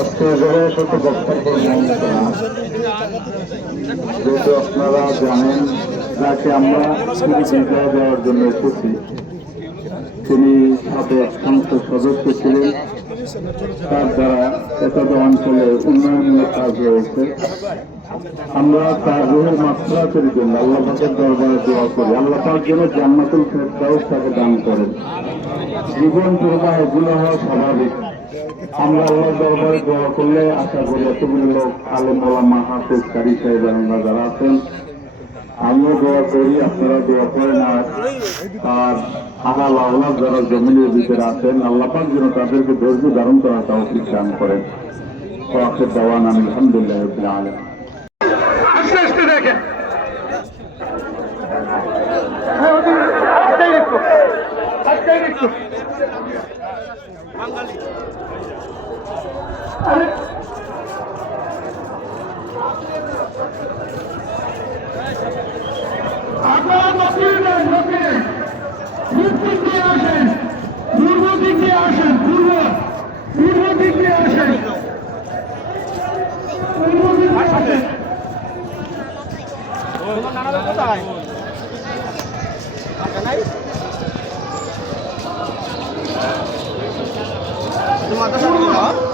আজকে এভাবে শুধু বক্তব্য যেহেতু আপনারা জানেন যাকে আমরা দেওয়ার জন্য এসেছি তিনি সাবেক সংসদ সদস্য ছিলেন। তার দ্বারা এতদ অঞ্চলে উন্নয়নমূলক কাজ রয়েছে আমরা তার রুহের মাত্রাতের জন্য, আল্লাহ পাকের দরবারে দোয়া করি। আল্লাহ পাক যেন জান্নাতুল ফেরদাউস তাকে দান করেন। জীবন প্রবাহ এগুলো হওয়া স্বাভাবিক। আমরা আল্লাহ দরবারে দোয়া করলে আশা করি এতগুলো লোক আলেম ওলামা, হাফেজ, কারি সাহেব আমরা যারা আছেন করি, আপনারা দোয়া করেন আর আগাল আল্লাহ যারা জমিনের ভিতরে আছেন, আল্লাহ পাক যেন তাদেরকে ধৈর্য ধারণ করার তাও দান করেন। দেওয়ান আমি আলহামদুলিল্লাহ আলম দেখেন। আপনারা কোথায়? তোমার তো